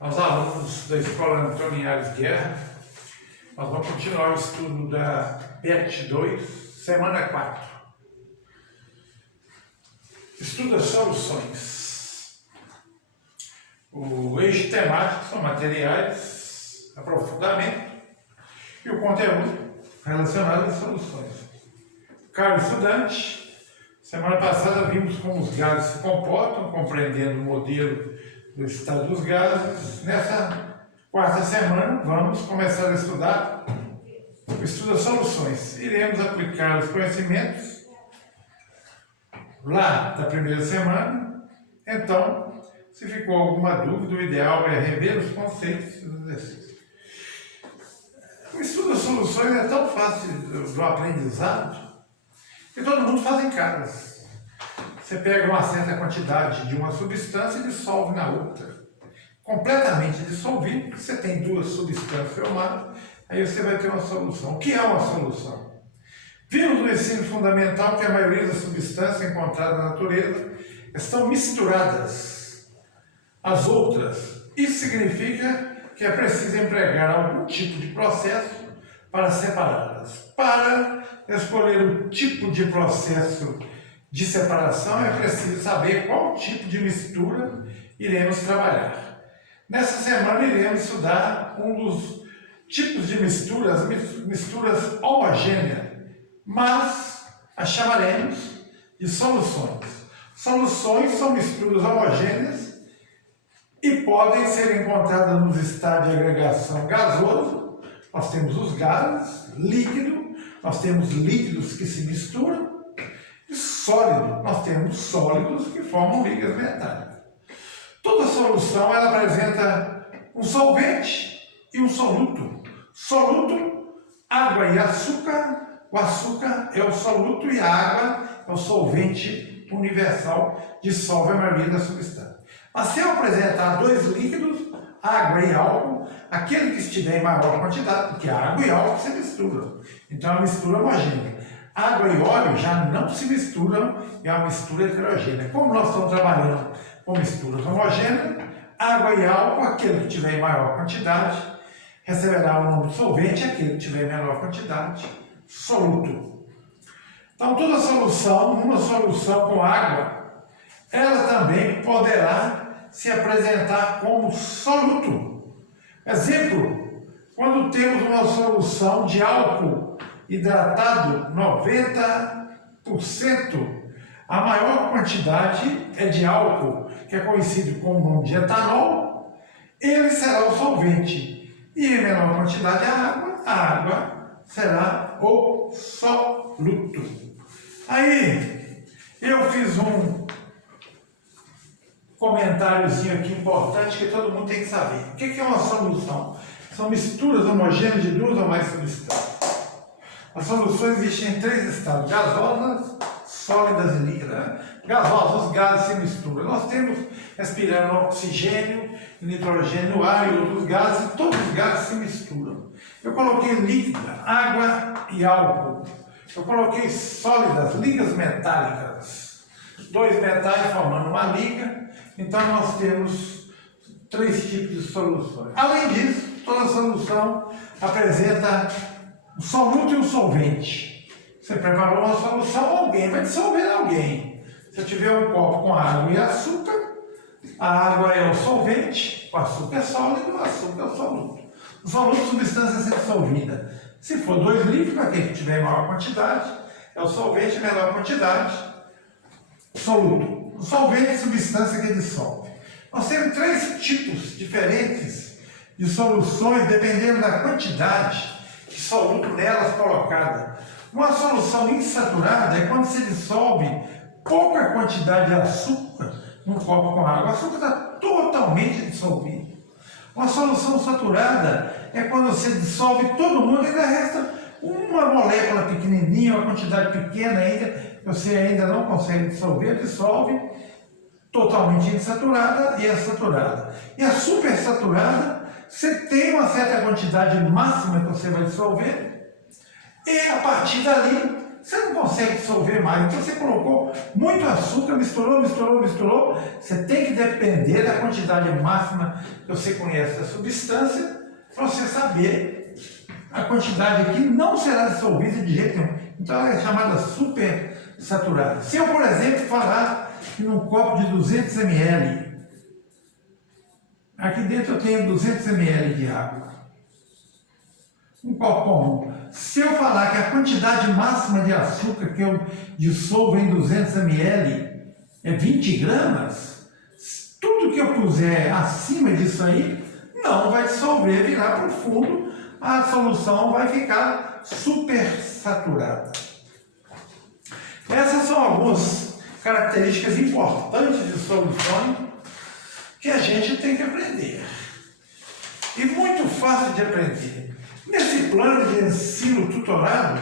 Aos alunos da Escola Antônio Linhares Guerra, nós vamos continuar o estudo da PET 2, semana 4. Estuda soluções. O eixo temático são materiais, aprofundamento e o conteúdo relacionado às soluções. Caro estudante, semana passada vimos como os gases se comportam, compreendendo o modelo do estado dos gases. Nessa quarta semana, vamos começar a estudar o estudo das soluções. Iremos aplicar os conhecimentos lá da primeira semana. Então, se ficou alguma dúvida, o ideal é rever os conceitos dos exercícios. O estudo das soluções é tão fácil do aprendizado que todo mundo faz em casa. Você pega uma certa quantidade de uma substância e dissolve na outra. Completamente dissolvido, você tem duas substâncias formadas, aí você vai ter uma solução. O que é uma solução? Vimos no ensino fundamental que a maioria das substâncias encontradas na natureza estão misturadas às outras. Isso significa que é preciso empregar algum tipo de processo para separá-las. Para escolher o tipo de processo de separação, é preciso saber qual tipo de mistura iremos trabalhar. Nessa semana iremos estudar um dos tipos de misturas, misturas homogêneas, mas as chamaremos de soluções. Soluções são misturas homogêneas e podem ser encontradas nos estados de agregação gasoso. Nós temos os gases, líquido, nós temos líquidos que se misturam, e sólido, nós temos sólidos que formam ligas metálicas. Toda solução ela apresenta um solvente e um soluto. Soluto, água e açúcar. O açúcar é o soluto e a água é o solvente universal, dissolve a maioria da substância. Mas se eu apresentar dois líquidos, água e álcool, aquele que estiver em maior quantidade, porque água e álcool se misturam. Então é uma mistura homogênea. Água e óleo já não se misturam, é uma mistura heterogênea. Como nós estamos trabalhando com misturas homogêneas, água e álcool, aquele que tiver em maior quantidade, receberá o nome de solvente, aquele que tiver em menor quantidade, soluto. Então, toda solução, uma solução com água, ela também poderá se apresentar como soluto. Exemplo, quando temos uma solução de álcool hidratado 90%, a maior quantidade é de álcool, que é conhecido como nome de etanol, ele será o solvente. E em menor quantidade a água será o soluto. Aí, eu fiz um comentáriozinho aqui importante que todo mundo tem que saber. O que é uma solução? São misturas homogêneas de duas ou mais substâncias. As soluções existem em três estados: gasosas, sólidas e líquidas. Gasosas, os gases se misturam. Nós temos respirando oxigênio, nitrogênio no ar e outros gases, e todos os gases se misturam. Eu coloquei líquida, água e álcool. Eu coloquei sólidas, ligas metálicas. Dois metais formando uma liga. Então nós temos três tipos de soluções. Além disso, toda solução apresenta um soluto e um solvente. Você preparou uma solução, alguém vai dissolver alguém. Se eu tiver um copo com água e açúcar, a água é o solvente, o açúcar é sólido, o açúcar é o soluto. O soluto é substância a ser dissolvida. Se for dois líquidos, aquele que tiver maior quantidade, é o solvente, menor quantidade, soluto. O solvente é substância que dissolve. Nós temos três tipos diferentes de soluções, dependendo da quantidade de soluto nelas colocada. Uma solução insaturada é quando se dissolve pouca quantidade de açúcar num copo com água. O açúcar está totalmente dissolvido. Uma solução saturada é quando você dissolve todo mundo e ainda resta uma molécula pequenininha, uma quantidade pequena ainda, que você ainda não consegue dissolver, dissolve totalmente insaturada e é saturada. E a supersaturada, você tem uma certa quantidade máxima que você vai dissolver e a partir dali você não consegue dissolver mais. Então você colocou muito açúcar, misturou, você tem que depender da quantidade máxima que você conhece da substância para você saber a quantidade que não será dissolvida de jeito nenhum. Então ela é chamada super saturada. Se eu, por exemplo, falar que num copo de 200 ml, aqui dentro eu tenho 200 ml de água, um copo comum. Se eu falar que a quantidade máxima de açúcar que eu dissolvo em 200 ml é 20 gramas, tudo que eu puser acima disso aí não vai dissolver, virar para o fundo, a solução vai ficar super saturada. Essas são algumas características importantes de soluções que a gente tem que aprender. E muito fácil de aprender. Nesse plano de ensino tutorado,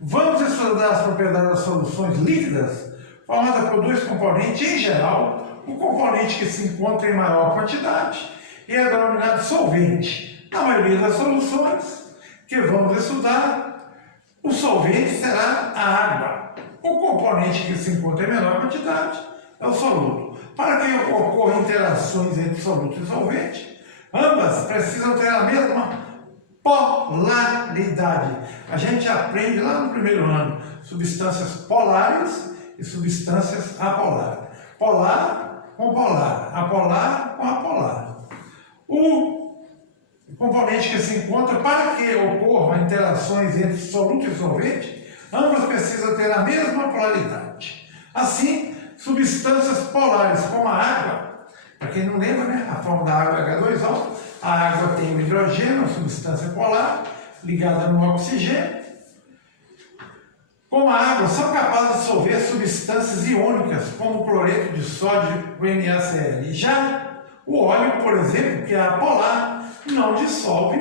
vamos estudar as propriedades das soluções líquidas, formadas por dois componentes em geral, o componente que se encontra em maior quantidade e é denominado solvente. Na maioria das soluções que vamos estudar, o solvente será a água. O componente que se encontra em menor quantidade é o soluto. Para que ocorram interações entre soluto e solvente, ambas precisam ter a mesma polaridade. A gente aprende lá no primeiro ano substâncias polares e substâncias apolares. Polar com polar, apolar com apolar. O componente que se encontra, para que ocorram interações entre soluto e solvente, ambas precisam ter a mesma polaridade. Assim, substâncias polares como a água, para quem não lembra, né? A forma da água é H2O, a água tem o hidrogênio, a substância polar, ligada no oxigênio. Como a água, são capazes de dissolver substâncias iônicas, como o cloreto de sódio, o NaCl. Já o óleo, por exemplo, que é apolar, não dissolve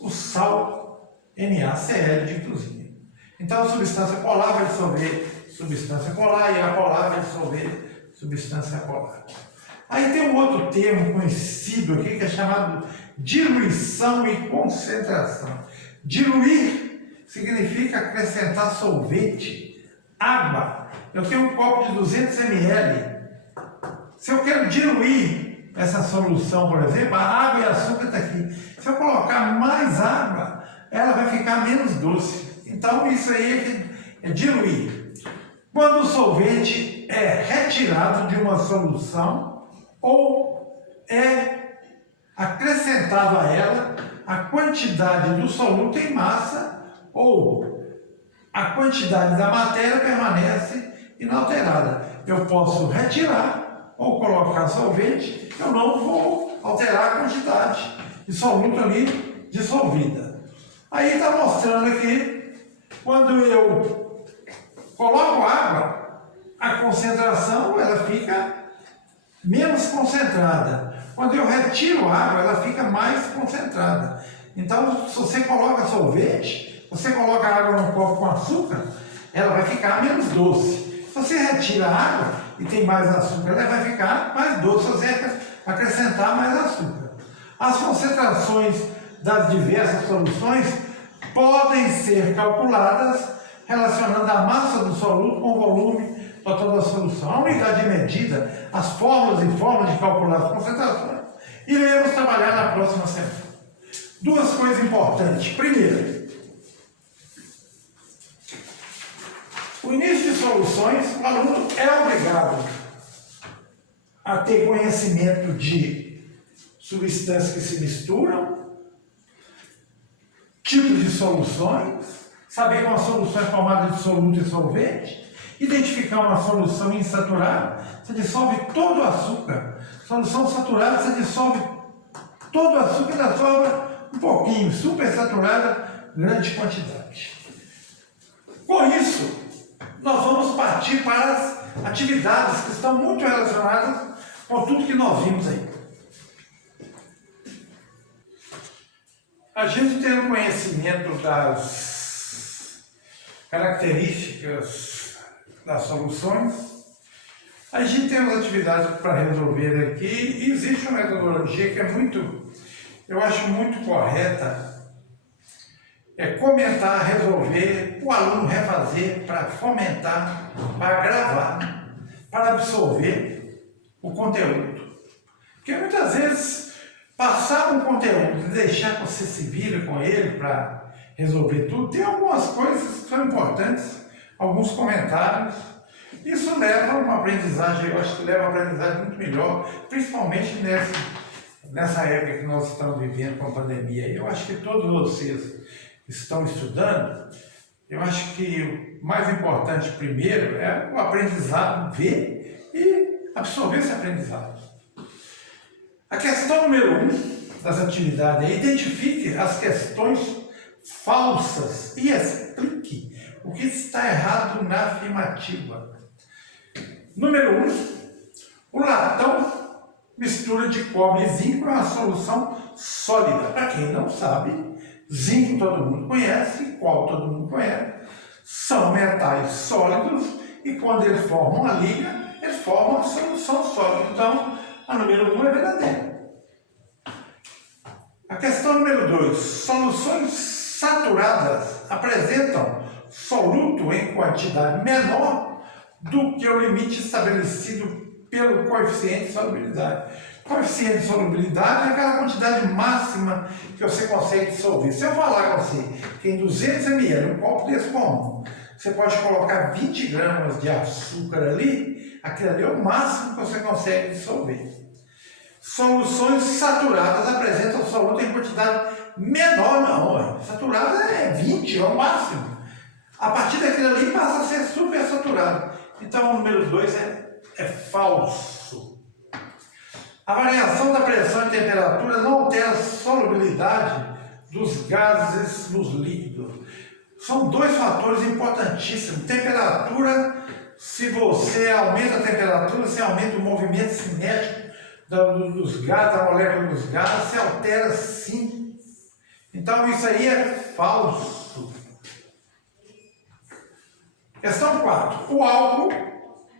o sal NaCl de cozinha. Então, a substância polar vai dissolver substância polar e a apolar vai dissolver substância apolar. Aí tem um outro termo conhecido aqui que é chamado diluição e concentração. Diluir significa acrescentar solvente, água. Eu tenho um copo de 200 ml. Se eu quero diluir essa solução, por exemplo, a água e açúcar está aqui. Se eu colocar mais água, ela vai ficar menos doce. Então, isso aí é diluir. Quando o solvente é retirado de uma solução ou é acrescentado a ela a quantidade do soluto em massa ou a quantidade da matéria permanece inalterada. Eu posso retirar ou colocar solvente, eu não vou alterar a quantidade de soluto ali dissolvida. Aí está mostrando aqui, quando eu coloco água, a concentração ela fica menos concentrada. Quando eu retiro a água, ela fica mais concentrada. Então, se você coloca solvente, você coloca a água num copo com açúcar, ela vai ficar menos doce. Se você retira a água e tem mais açúcar, ela vai ficar mais doce, se você acrescentar mais açúcar. As concentrações das diversas soluções podem ser calculadas relacionando a massa do soluto com o volume total da solução. A unidade de medida, as fórmulas e formas de calcular as concentrações, iremos trabalhar na próxima semana. Duas coisas importantes. Primeiro, o início de soluções, o aluno é obrigado a ter conhecimento de substâncias que se misturam, tipos de soluções, saber que uma solução é formada de soluto e solvente, identificar uma solução insaturada, você dissolve todo o açúcar. Solução saturada, você dissolve todo o açúcar e ainda sobra um pouquinho. Supersaturada, grande quantidade. Com isso, nós vamos partir para as atividades que estão muito relacionadas com tudo que nós vimos aí. A gente tendo conhecimento das características das soluções, a gente tem umas atividades para resolver aqui e existe uma metodologia que é muito, eu acho muito correta comentar, resolver, o aluno refazer para fomentar, para gravar, para absorver o conteúdo. Porque muitas vezes passar um conteúdo e deixar que você se vira com ele para resolver tudo, tem algumas coisas que são importantes, alguns comentários. Isso leva a uma aprendizagem, eu acho que leva a uma aprendizagem muito melhor, principalmente nessa época que nós estamos vivendo com a pandemia. Eu acho que todos vocês estão estudando, eu acho que o mais importante primeiro é o aprendizado, ver e absorver esse aprendizado. A questão número 1 das atividades é identifique as questões falsas e explique o que está errado na afirmativa. Número 1, o latão mistura de cobre e zinco é uma solução sólida. Para quem não sabe, zinco todo mundo conhece, cobre todo mundo conhece. São metais sólidos e quando eles formam uma liga, eles formam uma solução sólida. Então, a número 1 é verdadeira. A questão número 2, soluções saturadas apresentam soluto em quantidade menor do que o limite estabelecido pelo coeficiente de solubilidade. O coeficiente de solubilidade é aquela quantidade máxima que você consegue dissolver. Se eu falar com você que em 200 ml, um copo desse comum, você pode colocar 20 gramas de açúcar ali, aquilo ali é o máximo que você consegue dissolver. Soluções saturadas apresentam soluto em quantidade menor, não. Saturada é 20, é o máximo. A partir daquilo ali passa a ser supersaturado. Então o número 2 é falso. A variação da pressão e temperatura não altera a solubilidade dos gases nos líquidos. São dois fatores importantíssimos. Temperatura, se você aumenta a temperatura, você aumenta o movimento cinético dos gases, a molécula dos gases, se altera sim. Então isso aí é falso. Questão 4. O álcool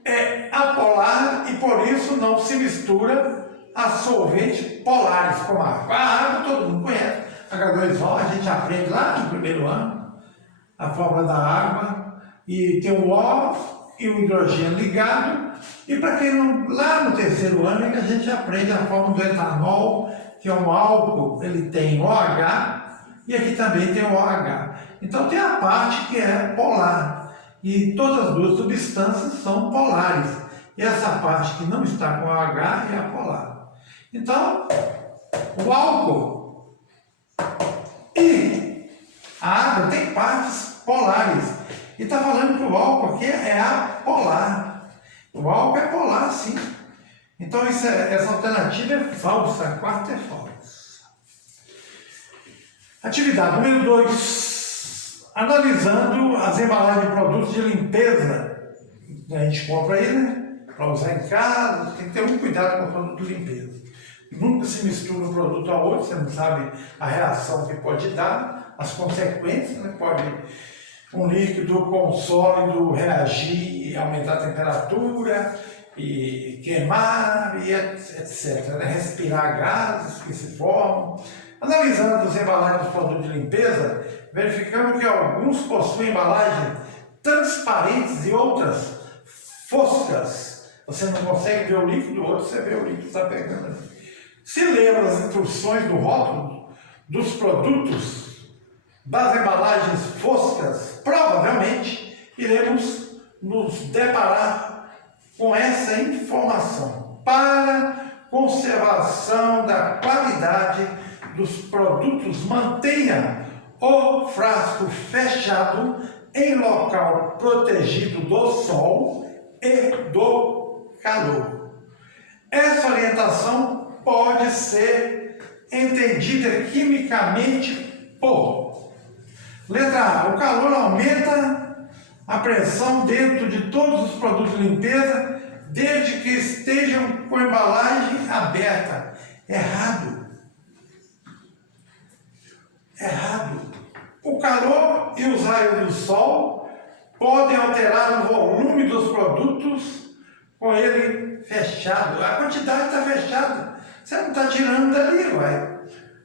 é apolar e por isso não se mistura a solventes polares como a água. A água todo mundo conhece. H2O, a gente aprende lá no primeiro ano, a fórmula da água, e tem o O e o hidrogênio ligado. E para quem não, lá no terceiro ano é que a gente aprende a fórmula do etanol, que é um álcool, ele tem OH, e aqui também tem o OH. Então tem a parte que é polar. E todas as duas substâncias são polares. E essa parte que não está com OH é a polar. Então, o álcool e a água tem partes polares. E está falando que o álcool aqui é apolar. O álcool é polar, sim. Então, essa alternativa é falsa. A quarta é falsa. Atividade número 2. Analisando as embalagens de produtos de limpeza, a gente compra aí, né? Para usar em casa, tem que ter muito cuidado com o produto de limpeza. Nunca se mistura um produto a outro, você não sabe a reação que pode dar, as consequências, né? Pode um líquido com sólido reagir e aumentar a temperatura, e queimar, e etc. Né? Respirar gases que se formam. Analisando as embalagens dos produtos de limpeza, verificamos que alguns possuem embalagens transparentes e outras foscas. Você não consegue ver o líquido, outro você vê o líquido que está pegando ali. Se lembra as instruções do rótulo dos produtos das embalagens foscas, provavelmente iremos nos deparar com essa informação. Para conservação da qualidade dos produtos, mantenha o frasco fechado em local protegido do sol e do calor. Essa orientação pode ser entendida quimicamente por: letra A, o calor aumenta a pressão dentro de todos os produtos de limpeza desde que estejam com a embalagem aberta. Errado. Errado. O calor e os raios do sol podem alterar o volume dos produtos com ele fechado. A quantidade está fechada. Você não está tirando dali, vai.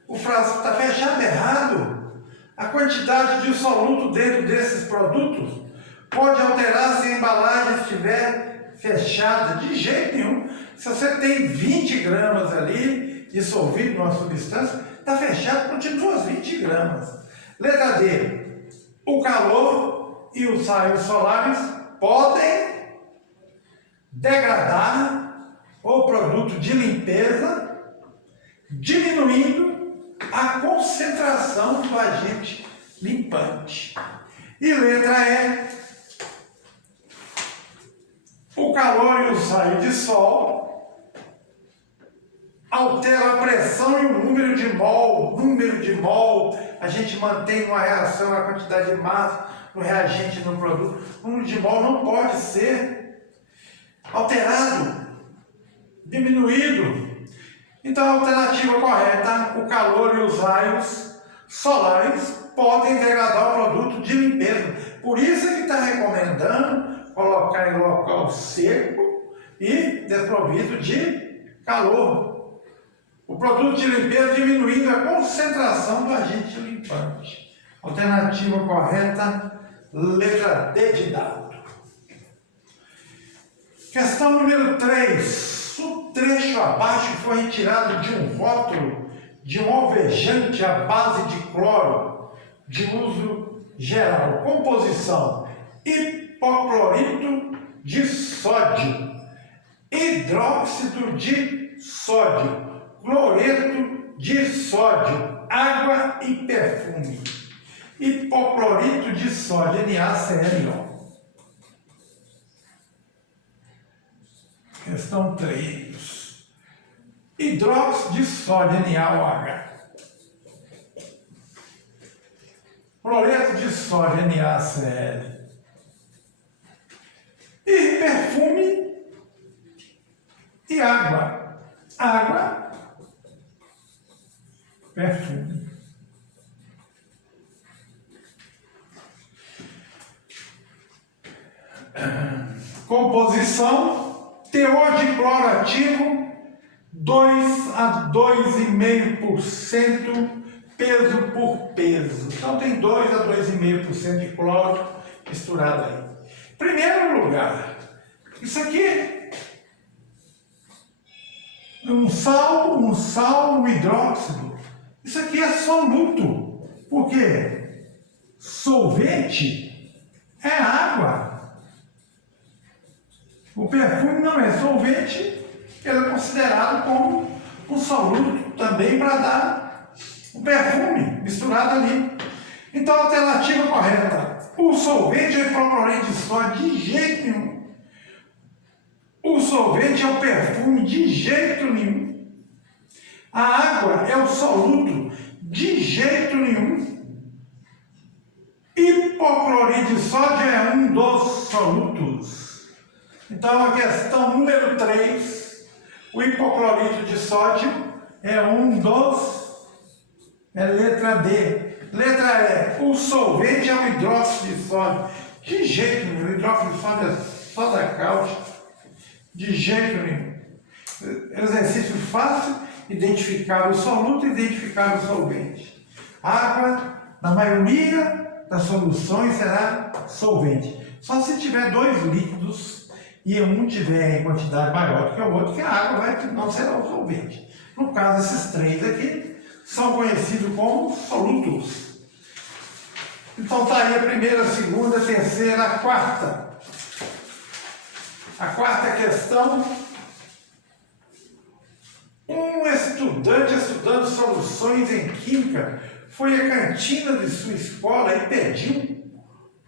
O frasco está fechado, errado. A quantidade de soluto dentro desses produtos pode alterar se a embalagem estiver fechada. De jeito nenhum. Se você tem 20 gramas ali dissolvido numa substância, está fechado, continua os 20 gramas. Letra D. O calor e os raios solares podem degradar o produto de limpeza, diminuindo a concentração do agente limpante. E letra E. O calor e os raios de sol alteram a pressão e o número de mol. A gente mantém uma reação a quantidade de massa no reagente no produto. O número de mol não pode ser alterado, diminuído. Então a alternativa correta, o calor e os raios solares podem degradar o produto de limpeza. Por isso é que está recomendando colocar em local seco e desprovido de calor. O produto de limpeza diminuindo a concentração do agente limpante. Alternativa correta, letra D de dado. Questão número 3. O trecho abaixo foi retirado de um rótulo de um alvejante à base de cloro de uso geral. Composição: hipoclorito de sódio, hidróxido de sódio, cloreto de sódio, água e perfume. Hipoclorito de sódio, NaClO. Questão 3. Hidróxido de sódio, NaOH. Cloreto de sódio, NaCl. E perfume e água. Água, perfume. Composição: teor de cloro ativo 2 a 2,5% peso por peso. Então tem 2 a 2,5% de cloro misturado aí. Primeiro lugar, isso aqui é um sal, um hidróxido. Isso aqui é soluto. Por quê? Solvente é água. O perfume não é solvente, ele é considerado como um soluto também para dar o perfume misturado ali. Então a alternativa correta: o solvente é o hipoclorito de sódio, de jeito nenhum. O solvente é o perfume, de jeito nenhum. A água é o soluto, de jeito nenhum. Hipoclorito de sódio é um dos solutos. Então a questão número 3, o hipoclorito de sódio é um dos, é letra D. Letra E, o solvente é o hidróxido de sódio. De jeito nenhum, o hidróxido de sódio é soda cáustica. De jeito nenhum. Exercício fácil, identificar o soluto e identificar o solvente. Água, na maioria das soluções, será solvente. Só se tiver 2 líquidos e um tiver em quantidade maior do que o outro, que a água não será o solvente. No caso, esses 3 aqui são conhecidos como solutos. Então está aí a primeira, a segunda, a terceira, a quarta. A quarta questão: um estudante estudando soluções em química foi à cantina de sua escola e pediu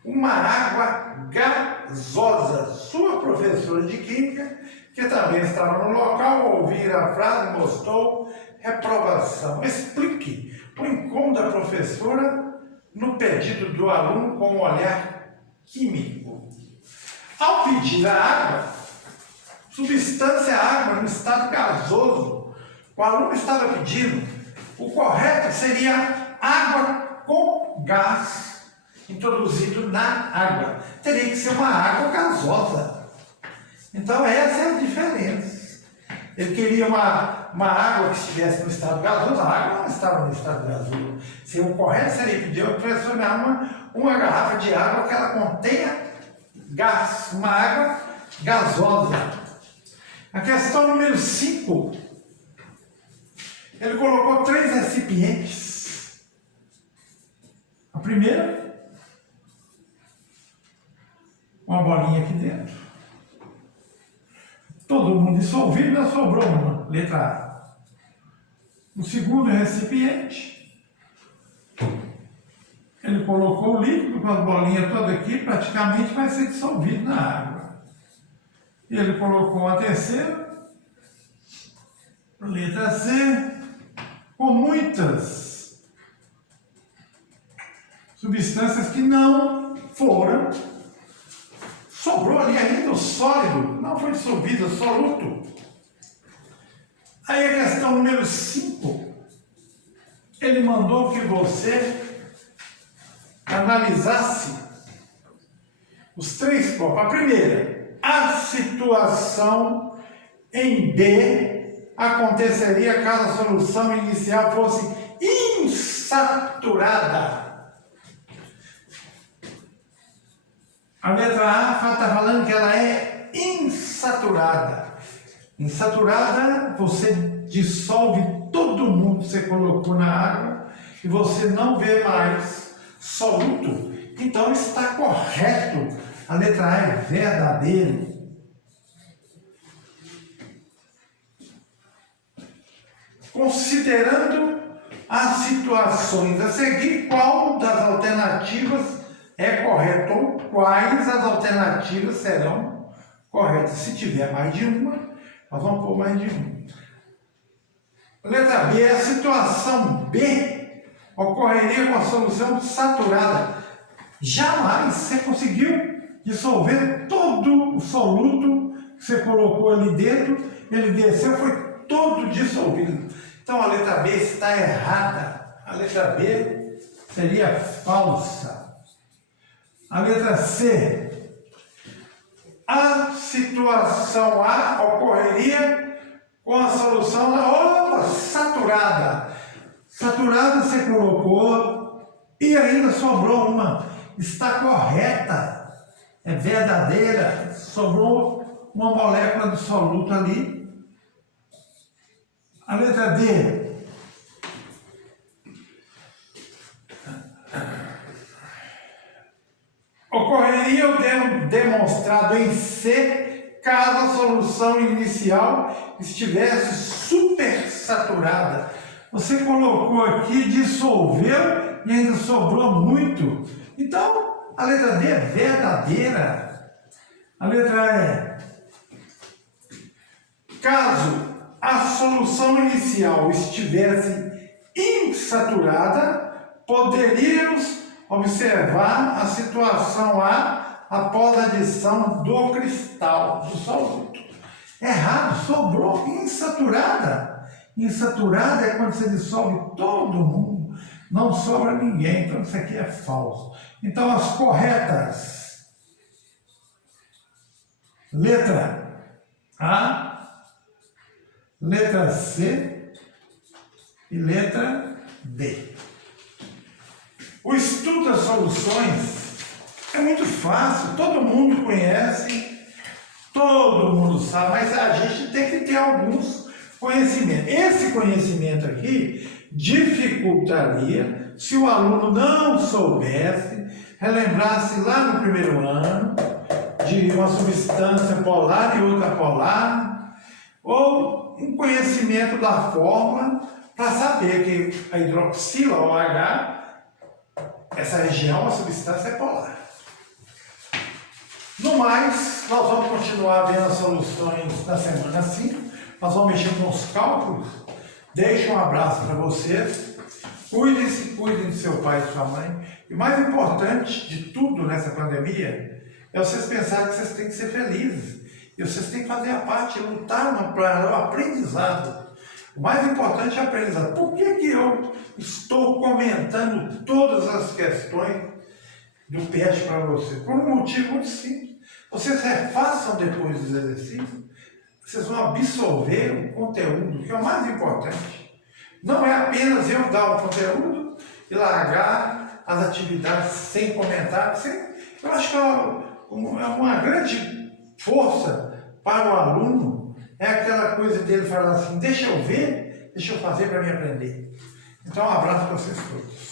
uma água gasosa. Sua professora de química, que também estava no local, ao ouvir a frase, mostrou reprovação. Explique o incômodo da professora no pedido do aluno com um olhar químico. Ao pedir a água, substância água no estado gasoso, o aluno estava pedindo, o correto seria água com gás introduzido na água. Teria que ser uma água gasosa. Então essa é a diferença. Ele queria uma uma água que estivesse no estado gasoso, a água não estava no estado gasoso. O correto seria pedir ao pressionar uma garrafa de água que ela contenha gás, uma água gasosa. A questão número 5, ele colocou 3 recipientes. A primeira, uma bolinha aqui dentro. Todo mundo dissolvido, ainda sobrou uma, letra A. O segundo recipiente, ele colocou o líquido com as bolinhas todas aqui, praticamente vai ser dissolvido na água. E ele colocou a terceira, letra C, com muitas substâncias que não foram. Sobrou ali ainda o sólido, não foi dissolvido, soluto. Aí a questão número 5, ele mandou que você analisasse os 3 copos. A primeira, a situação em B aconteceria caso a solução inicial fosse insaturada. A letra A está falando que ela é insaturada. Insaturada, você dissolve todo mundo que você colocou na água e você não vê mais soluto. Então está correto. A letra A é verdadeiro. Considerando as situações a seguir, qual das alternativas é correto ou quais as alternativas serão corretas? Se tiver mais de uma, nós vamos pôr mais de uma. Letra B, a situação B ocorreria com a solução saturada. Jamais você conseguiu dissolver todo o soluto que você colocou ali dentro, ele desceu, foi todo dissolvido. Então a letra B está errada. A letra B seria falsa. A letra C, a situação A ocorreria com a solução saturada. Saturada você colocou e ainda sobrou uma. Está correta, é verdadeira. Sobrou uma molécula de soluto ali. A letra D, ocorreria o demonstrado em C caso a solução inicial estivesse supersaturada. Você colocou aqui, dissolveu e ainda sobrou muito. Então, a letra D é verdadeira. A letra E, caso a solução inicial estivesse insaturada, poderíamos observar a situação A após a adição do cristal, do soluto. Errado, sobrou insaturada. Insaturada é quando você dissolve todo mundo, não sobra ninguém. Então isso aqui é falso. Então as corretas. Letra A, letra C e letra D. O estudo das soluções é muito fácil, todo mundo conhece, todo mundo sabe, mas a gente tem que ter alguns conhecimentos. Esse conhecimento aqui dificultaria se o aluno não soubesse, relembrasse lá no primeiro ano de uma substância polar e outra polar, ou um conhecimento da fórmula para saber que a hidroxila OH, essa região, a substância é polar. No mais, nós vamos continuar vendo as soluções na semana 5. Nós vamos mexer com os cálculos. Deixo um abraço para vocês. Cuidem-se, cuidem de seu pai e sua mãe. E o mais importante de tudo nessa pandemia é vocês pensarem que vocês têm que ser felizes. E vocês têm que fazer a parte, lutar para o aprendizado. O mais importante é o aprendizado. Por que eu estou comentando todas as questões do PET para vocês? Por um motivo muito simples. Vocês refaçam depois dos exercícios, vocês vão absorver o conteúdo, que é o mais importante. Não é apenas eu dar o conteúdo e largar as atividades sem comentário. Eu acho que é uma grande força para o aluno, é aquela coisa dele falar assim, deixa eu ver, deixa eu fazer para me aprender. Então, um abraço para vocês todos.